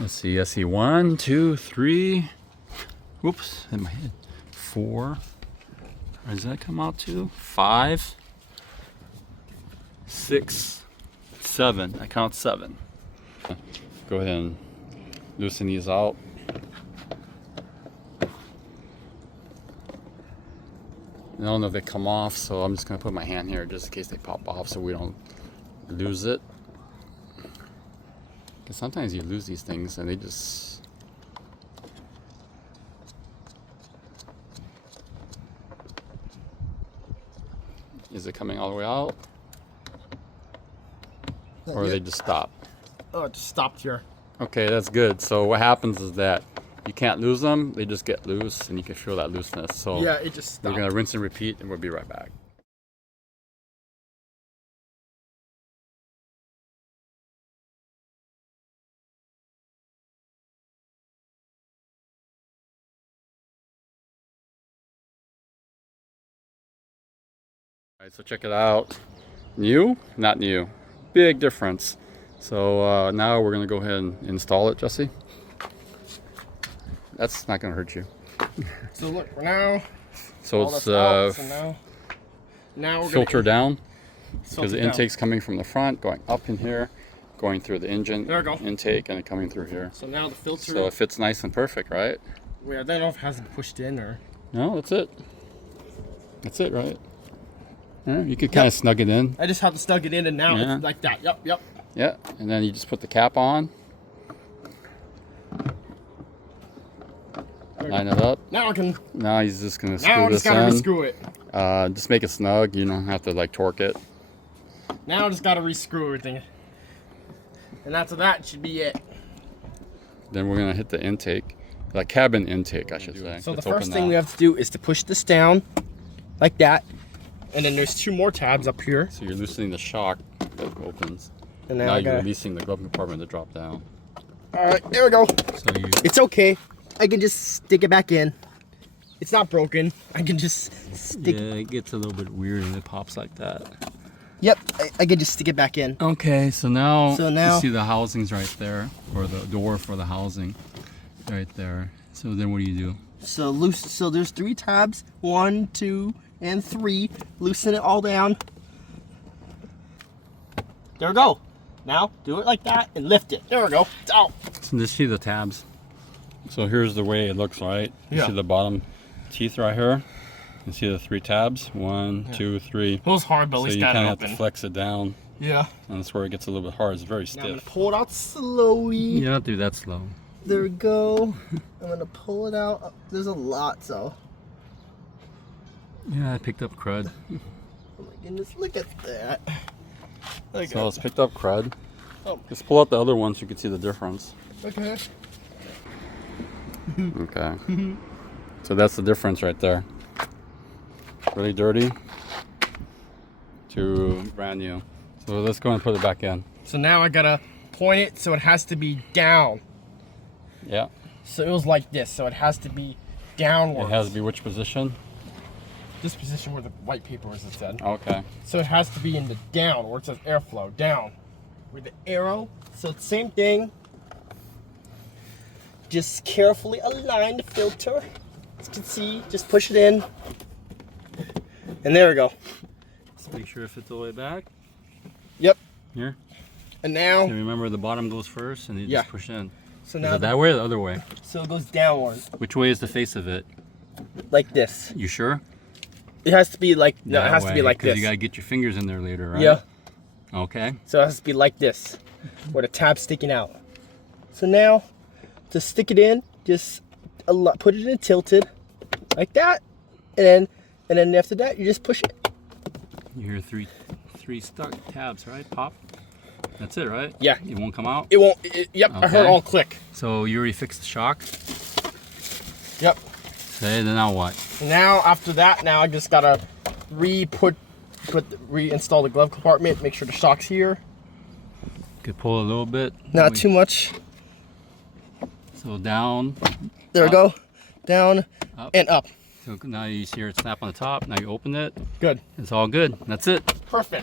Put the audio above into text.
Let's see. I see 1, 2, 3. Whoops, in my head. 4. Or does that come out to 5, 6, 7. I count 7. Go ahead and loosen these out. I don't know if they come off, so I'm just gonna put my hand here just in case they pop off, so we don't lose it. Because sometimes you lose these things and they just. Is it coming all the way out? Or they just stop? Oh, it just stopped here. Okay, that's good. So what happens is that you can't lose them, they just get loose and you can feel that looseness. So Yeah, it just stopped. we're gonna rinse and repeat and we'll be right back. All right, so check it out. New, not new. Big difference. So now we're gonna go ahead and install it, Jesse. That's not gonna hurt you. So look, for now, So all it's that's out, so now we're filter gonna down because the down. intake's coming from the front, going up in here, going through the engine There we go. intake, and then coming through here. So now the filter. So it fits nice and perfect, right? Wait, I don't know if it hasn't pushed in or. No, that's it. That's it, right? Yeah, you could kind of snug it in. I just have to snug it in, and now Yeah. it's like that. Yep, yep. Yeah, and then you just put the cap on. Line it up. Now I can. Now he's just gonna Now screw I just this gotta in. rescrew it. Just make it snug. You don't have to like torque it. Now I just gotta rescrew everything. And after that, it should be it. Then we're gonna hit the intake, the cabin intake, I should say. So Let's the first open thing that. we have to do is to push this down, like that. And then there's 2 more tabs up here. So you're loosening the shock that opens. And Now now I you're gotta. releasing the glove compartment to drop down. All right, there we go. So you. It's okay. I can just stick it back in. It's not broken. I can just stick. Yeah, it gets a little bit weird and it pops like that. Yep, I can just stick it back in. Okay, so now now- you see the housings right there, or the door for the housing right there. So then what do you do? So loose. So there's 3 tabs. 1, 2, and 3. Loosen it all down. There we go. Now do it like that and lift it. There we go. It's out. So just see the tabs. So here's the way it looks, right? You Yeah. see the bottom teeth right here? You see the 3 tabs? 1, 2, 3. It was hard, but at So least you got kind it of have to open. flex it down, Yeah. and that's where it gets a little bit hard. It's very Now I'm gonna stiff. pull it out slowly. You don't have to do that slow. There we go. I'm gonna pull it out. There's a lot, so. Yeah, I picked up crud. Oh my goodness, look at that. Look So at it's picked up crud. Oh. Let's pull out the other one so you can see the difference. Okay. Okay. So that's the difference right there. Really dirty to brand new. So let's go and put it back in. So now I gotta point it so it has to be down. Yeah. So it was like this, so it has to be downward. It has to be which position? This position where the white paper is, it said. Okay. So it has to be in the down, where it says airflow, down. With the arrow. So it's same thing. Just carefully align the filter. As you can see, just push it in. And there we go. Let's make sure it fits all the way back. Yep. Here. And now, And remember the bottom goes first and you Yeah. just push in. so Is now, it that way or the other way? so it goes downward, Which way is the face of it? like this. You sure? It has to be like, no, it That has to be way, like 'cause this. you gotta get your fingers in there later, right? Yeah. Okay. So it has to be like this, where the tab's sticking out. So now, to stick it in, just put it in tilted, like that, and then after that, you just push it. You hear three stuck tabs, right? Pop. That's it, right? Yeah. It won't come out. It won't. Yep, I heard Okay. all click. So you already fixed the shock. Yep. Okay, then now what? Now after that, now I just gotta reinstall the glove compartment. Make sure the shock's here. Could pull a little bit. Not too much. So down. There we Up. go. Down Up. and up. So now you see it snap on the top. Now you open it. Good. It's all good. That's it. Perfect.